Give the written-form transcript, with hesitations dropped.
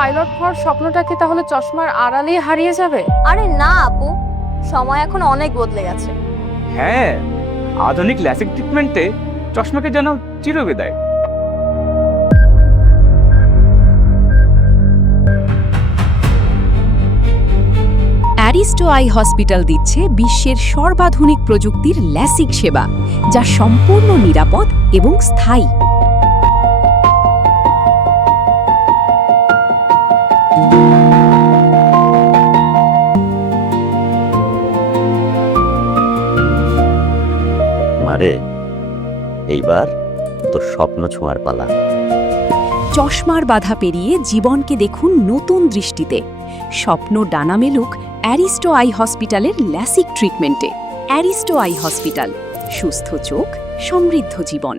Pilot হওয়ার স্বপ্নটা কি তাহলে চশমার আড়ালেই হারিয়ে যাবে? আরে না আপু, সময় এখন অনেক বদলে গেছে। হ্যাঁ, আধুনিক ল্যাসিক ট্রিটমেন্টে চশমাকে যেন চিরবিদায়। অ্যারিস্টো আই হসপিটাল দিচ্ছে বিশ্বের সর্বাধুনিক প্রযুক্তির ল্যাসিক সেবা, যা সম্পূর্ণ নিরাপদ এবং স্থায়ী। মারে, এইবার তোর স্বপ্ন ছোঁয়ার পালা। চশমার বাধা পেরিয়ে জীবনকে দেখুন নতুন দৃষ্টিতে। স্বপ্ন ডানা মেলুক অ্যারিস্টো আই হসপিটালের ল্যাসিক ট্রিটমেন্টে। অ্যারিস্টো আই হসপিটাল, সুস্থ চোখ, সমৃদ্ধ জীবন।